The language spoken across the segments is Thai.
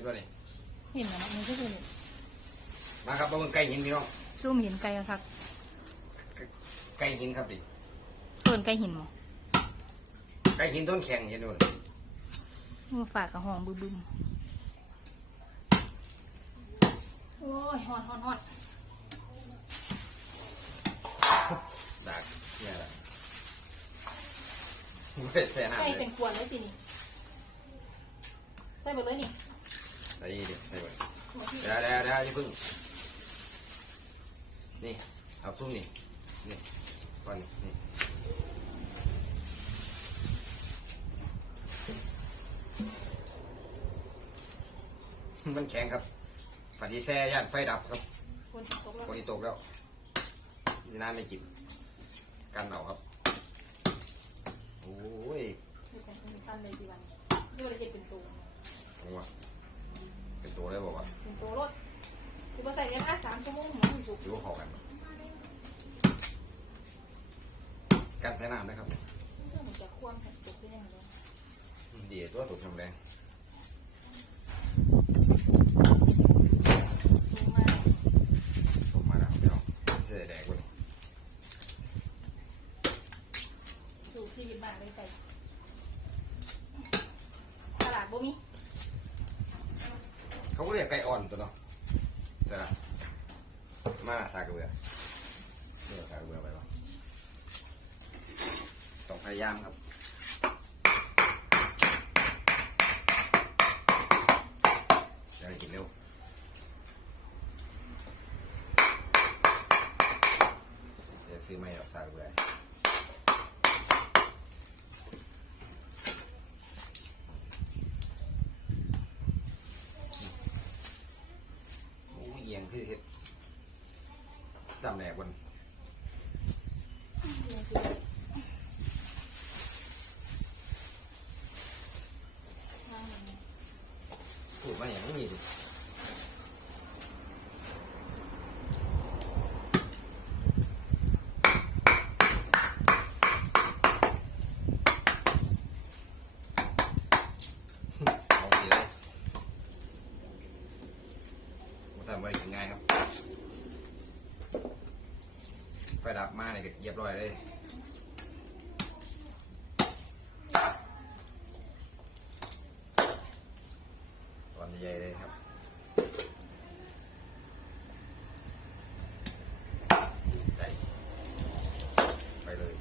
นว่านี่เห็นไหมมันก็คือมาครับมาเบิ่งไก่หินพี่น้องซูมเห็นไก่อะครับไก่หินครับดิเปินไก่หินหมอไก่หินต้นแข็งเห็นบ่มาฝากกับห้องบึ้มบึ้มโอ้ยฮอนฮอนฮอนดักเนี่ยแหละไม่ใส่น้ำใส่เลเป็ยนขวดเลยสินี่ใส่หมดเลยนี่ ใส่ดิใส่ไปเดี๋ยวเดี๋ยวเดี๋ยวอย่าเพึ่งนี่เอาซุ้มนี่นี่ก่อนนี่มันแข็งครับปฏิแซ่ย่านไฟดับครับคนตกแล้วคนที่ตกแล้วนี่น้ำไม่จิบกันเอาครับ โอ้ยดูกันเป็นตันเลยดีวันนี่เราจะเป็นตัวลงมา เป็นตัวได้บอกว่าเป็นตัวรถคือมาใส่เนี่ยนะสามชั่วโมงมันอยู่สุกดูว่าเขากันกันใส่น้ำนะครับเรื่องมันจะคว่ำแผ่นตกได้ยังไงดีตัวถูกทำแรงลงมา ตกมาแล้วพี่น้องจะได้แดกวันนี้ สู่ชีวิตมากเลยใจตลาดบ่มี เขาก็เรียกไก่อ่อนตัวเนาะใช่ไหมมาสากระเบือเลือกสากระเบือไปวะต้องพ ยายามครับเดี๋ยวให้กินเร็วซื้อไม่หรอกสากระเบือโอ้ยเอียงคือเห็ดดำแหลกบนพูดมาอย่างนี้ดิเอาสิเลยมาสั่งไว้กินง่ายครับ ไฟ ดับมาเนี่ยก็เรียบร้อยเลย ตอนใหญ่ๆเลยครับ ใจไปเลย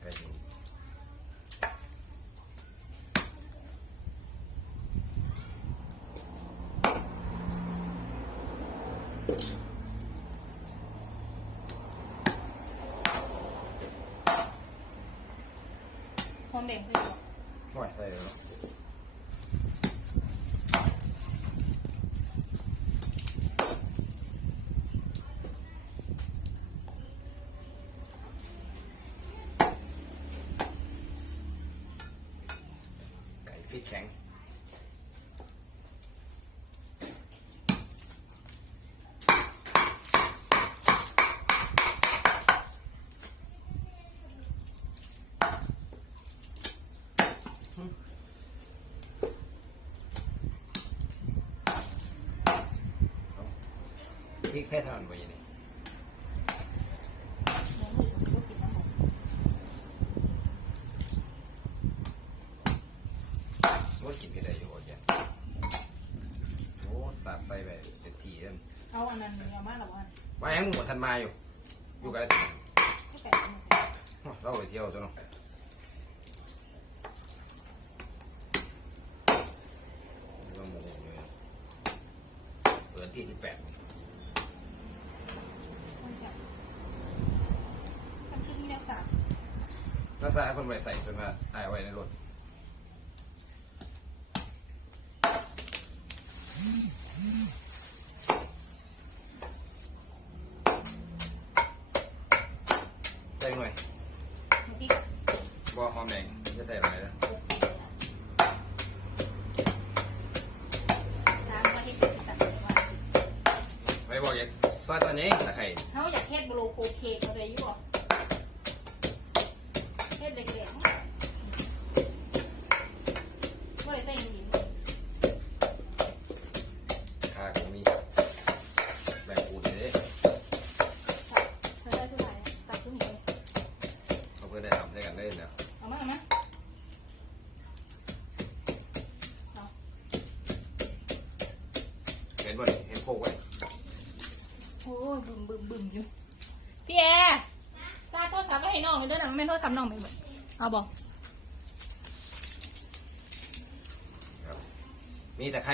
ไก่ดี หอ มแดงใส่ก่หน่อยใส่เลยเนาะไก่ฟิตแข็ง กใส่ทานไว้ยังไงหมูหมูกับซุปกินน้ำหมูรสกินก็ได้อยู่ว่าจ้ะโอ้สาดไฟไปเต็มที่เลยเอาอันนั้นเอามาหรอวะว่าแหงหมูทันมาอยู่ อยู่กันให้แปะกันหมดเราไปเที่ยวจ้ะเนาะเรื่องหมูเลยเปิดที่ที่แปด มันคือมีนักษา นักศึกษาคนไปใส่จนมาตายไว้ในรถ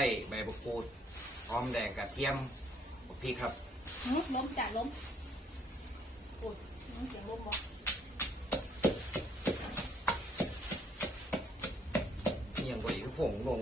ข่ใบมะกรูดหอมแดงกระเทียมพี่ครับล้มจ้ะล้มโอ้เสียงล้มบ่เอียงไปอีกฝงลง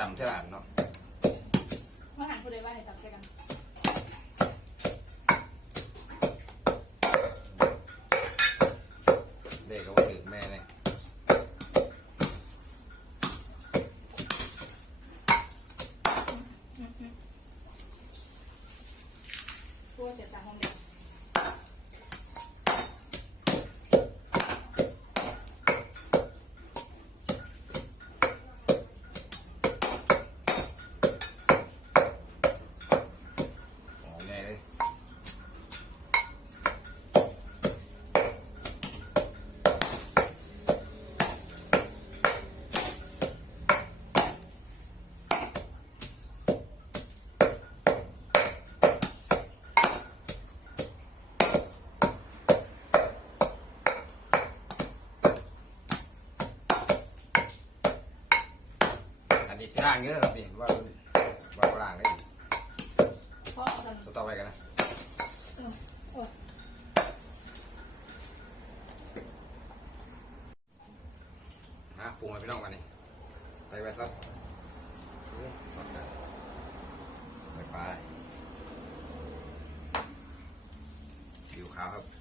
ตำเท่าไหร่เนาะมาหาคนใดว่าให้ตับใส่กันเด็กก็ว่าถึงแม่เลยกลัวเสียตังค์ของเด็ก นี้สิล่างเยอะครับนี่ว่าว่าล่างได้อีกเพรอต่อไปกันนะฮะปรุงให้พี่น้องกันนี่ใส่ไปซะไปไปผิวขาวครับ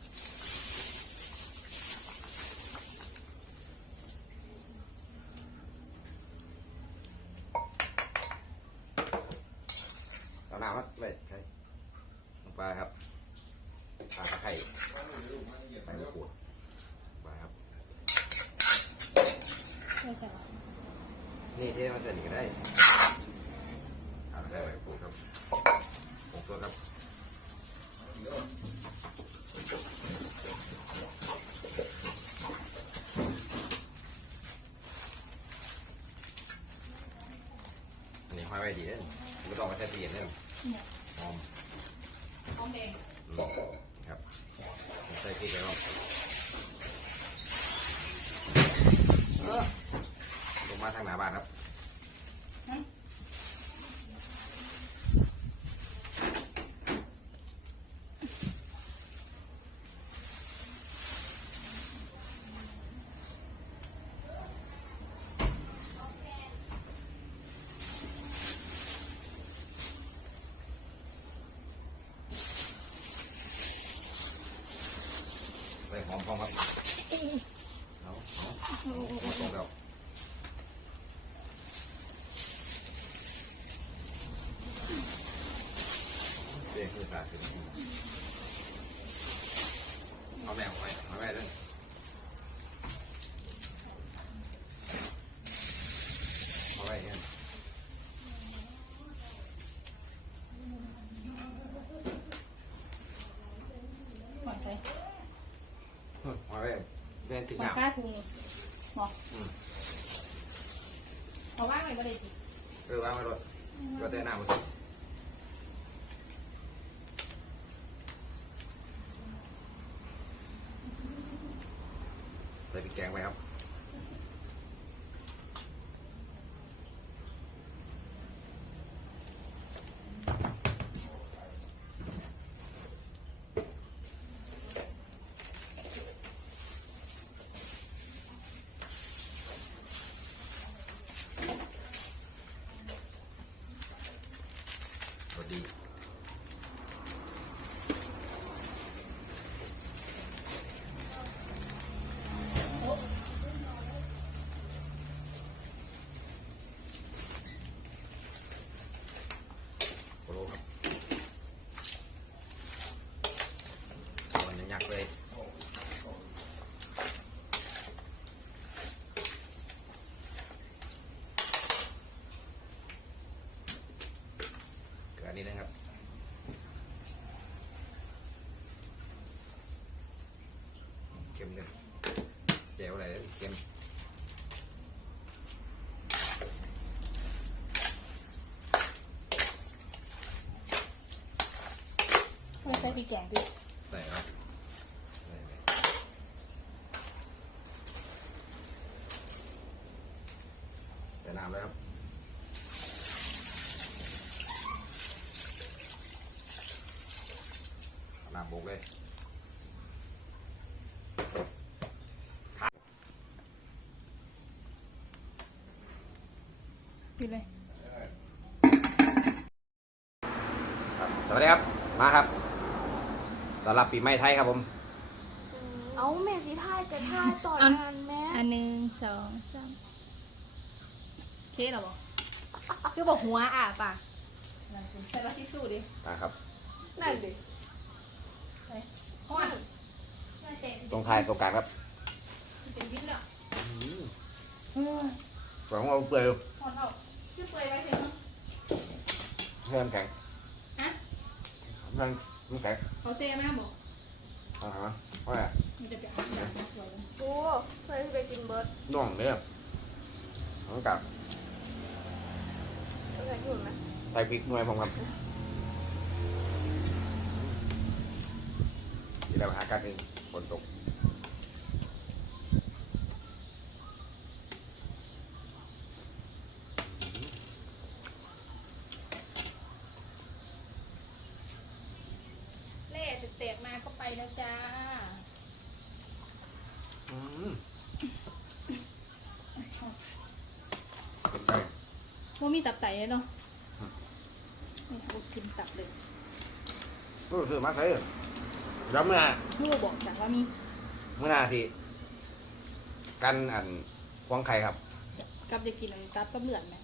นี่เทมาเส่นี่ก็ได้เอได้ไหมปลูกครับปลูกตัวครับ ของซาถุงน นิดนึงครับเค็มเลยแจ่วอะไรนะเค็มไม่ใส่พริกแกงด้วยใส่ครับใส่ไปใส่น้ำเลยครับ เอาน้ำบุกเลย กินเลย ครับ สวัสดีครับ มาครับต้อนรับปีใหม่ไทยครับผม เอาแม่สิท่ายจะท่ายต่อยงานแม่อันหนึ่งสองสามเคสเหรอบอกคือบอกหัวอะป่ะนั่นคือใส่ละที่สู้ดิมาครับ นั่นดิใช่ห้อนน่าเตะตรงท้ายตรงกลางครับเป็นดิ้นแล้วเออหวังว่าเปลือยห้อนเท่าชื่อเปยไว้ถึงเพิ่มแข็งฮะ เพิ่มน้ำแข็งเขาเซ่แม่บอกเอาหาว่าไงมันจะไปเอาแบบมาสวยเลยโอ้เคยไปกินเบิร์ดน่องเนื้อน้องกับเคยอยู่ไหมไทยพริกหน่วยผมครับที่เราหากันเองฝนตก เล่เตะมาก็ไปแล้วจ้า อืม ไปว่ามีตับไตเลยเนาะนี่เขากินตับเลยรู้สึกมาใส่ย้ำเมื่อลูกบอกสั่งว่ามีเมื่อนาทีกันอันควงไข่ครับ กับจะกินอันตับก็เหมือนไหม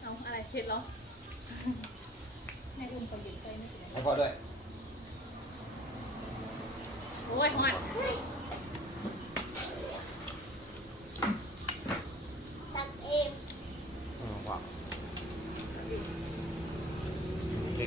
เอาอะไรเผ็ดเหรอ แม่อุ้มไปยืนใส่ไม่เป็นไรให้พอด้วย โอ้ยหอน ตักเอง อืมว้าวนี่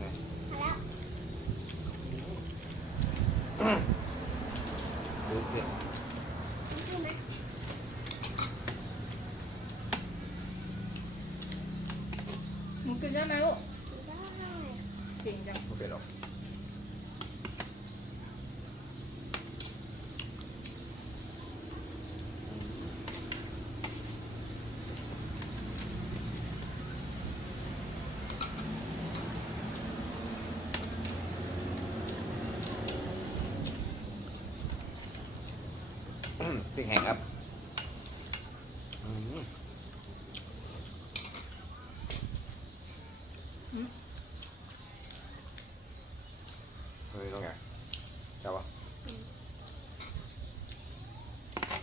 ครับนี่ มาแล้ว ดูเผ็ด ใช่ไหม มึงกินได้ไหมลูก ได้ เก่งจัง ไม่เผ็ดหรอกอืมพริก แห้งครับอืมเฮ้ยต้องไงใช่ปะ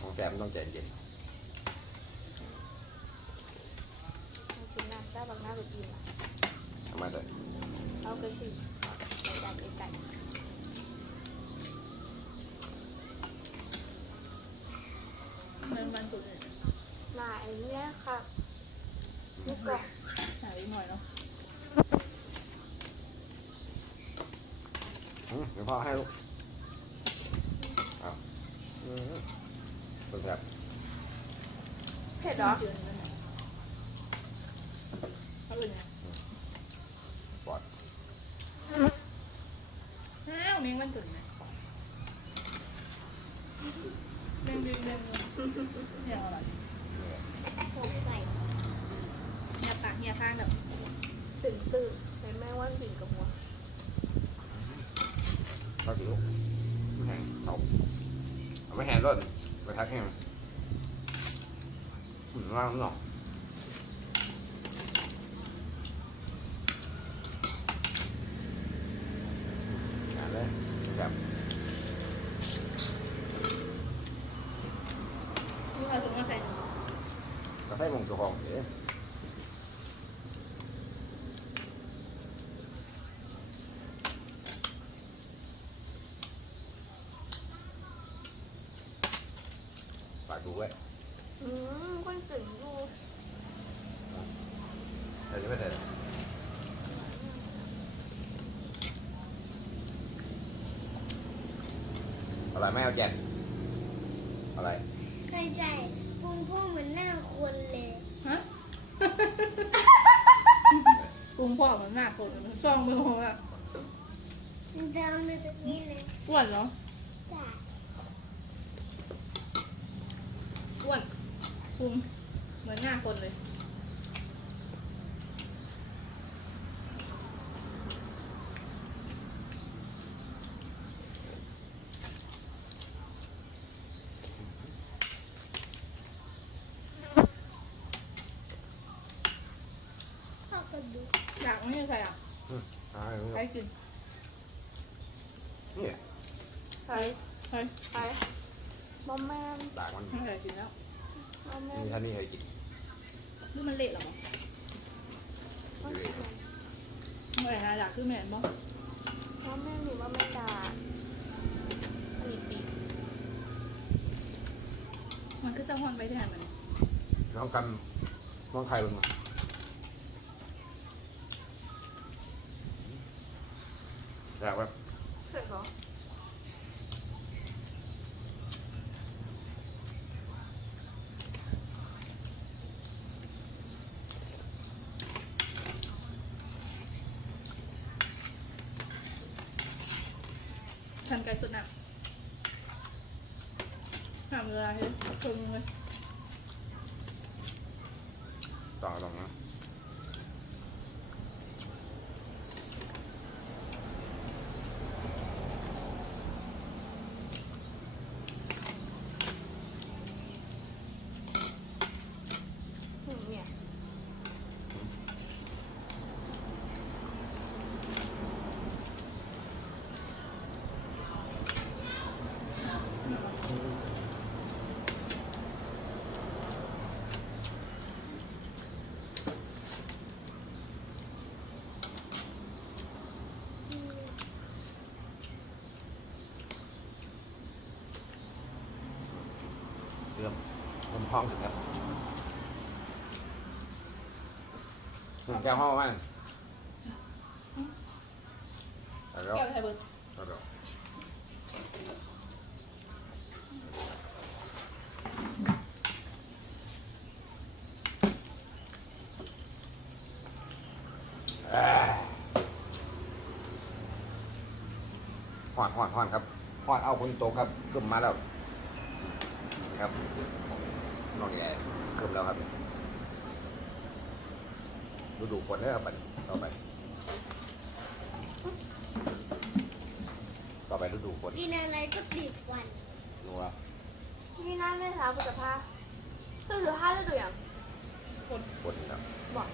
ของแซมนต้องใจเย็น มากินน้ำซาบักหน้าแบบกินอะ ทำไมเลย เอากระสิไก่ไก่ไก่ มันมันสุดเลย มาไอ้เนี้ยค่ะนี่ก่อน หาอีกหน่อยเนาะ อืม เดี๋ยวพ่อให้ลูกเอาอืมตัวแบบเผ็ดเหรอเดือนนั้นน่ะเอาอื่นนะปอดอ้าวเลี้ยงวันเกิดไหมเลี้ยงเลี้ยงเลี้ยงเลี้ยงอะไรผมใส่เฮียปากเฮียข้างแบบสึ่งตื่นใส่แม่ว่าสิ่งกับหัว ก็กี่ลูกไม่แห้งเขา เอาไม่แห้งร่นไปทักแห้งหุ่นว่างหนอกงานเลยแบบนี่เราถึงมาใส่กาแฟมงเจ้าของ เอ๊ะฝากดูไว้อืมคนสึ่งดูเดี๋ยวจะไม่เสร็จอะไรไม่เอาแจกอะไรใช่ใช่พุงพ่อเหมือนหน้าคนเลยฮะปรุงพ่อมันหนักคนซองมือผมอะมันจะเอามือตรงนี้เลย อ้วนเหรอ จ้ะ อ้วน ปรุงเหมือนหน้าคนเลยพ่อก็ดูอยากไม่ใช่ใครอะอ่าใครกินเนี่ยใส่ใครใส่บอมแมนด่างมัน ไม่ใครกินแล้วบอมแม นมีท่านนี้เคยกินนี่มันเละเหรอมั้งบอแมนเมื่อไหร่นะอยากคือแม่นบ้างบอมแมนนี่บอมแมนดาอันนี้ปีมันคือสะฮอนไปแทนมันน้องกันน้องใครบ้างอยากแบบ เสร็จเหรอ ทัน ไก่สุดหนักหามเวลาเลยตรงเลย ต่อลองนะ อืมเนี่ย เรื่องผมห้องถึงครับอืมแก้วห้องมันแล้วก็แก้วไทยเบิร์ดแล้วก็เอ้ยหอนหอนหอนครับหอนเอาคนโตครับกึ่มมาแล้ว ครับนอกแย่เกือบแล้วครับ ดูดูฝนได้ครับบัดนี้ต่อไป ต่อไปฤดูฝนกินอะไรก็ติดวัน นัวนี่นั่นไม่ท้าพุทธภาคือถือผ้าได้ดูอย่างฝนครับบอก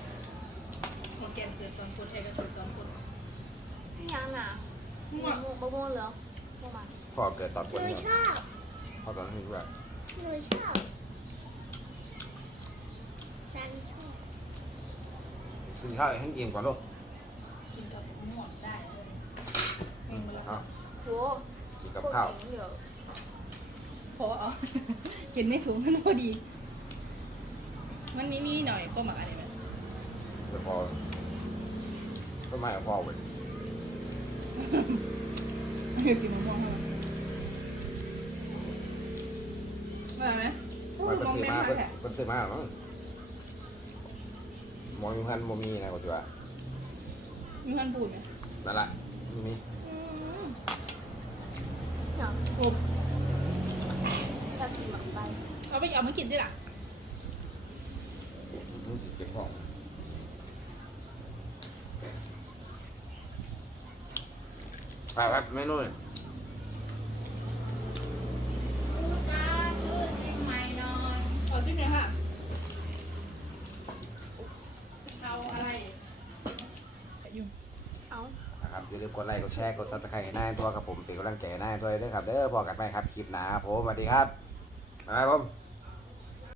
หัวแกนเกิดตอนคนไทยก็เกิดตอนคนพี่ยังน่ะมั่ม่ววงมะม่วงเหลืองประมาณพ่อเกิดตอนหฝนนูครับชอบพ่อตอนนี้ด้วยหนูชอบฉันชอบ กินข้าวให้อิ่มก่อนลูกกินกับหมวกได้เลยเองเลยเอาโหกินกับข้าวพกเหลืองพอเอา เห็นไม่ถุงมันพอดี มันนี่นี่หน่อยก็หมาเนี่ยไหมเดี๋ยวพอก็ไม่เอาพ่อไปเดี๋ยวกินมะม่วงให้มันว่าไหมโอ้มันยเป็นมองซื้อแม่มามาเป็นแหละเป็นซื้อมาหรอมั้ง มองมีพันมมีนะก็ถือว่ามีคนพูดไหมนั่นแหละมีอืมอย่างโอ้อยากกินหมักไปเอาไปเอามากินดิล่ะเก็บของไปครับเมนูนี่ เอาจริงเลยค่ะเอาอะไรอยู่ เอา นะครับอย่าลืม กดไลค์กดแชร์กดซับสไครต์ให้หน้าตัวกับผมเป็นกำลังใจให้หน้าด้วยด้วยครับเด้อบอกกันไปครับคลิปหนาผมสวัสดีครับบ๊ายบายผม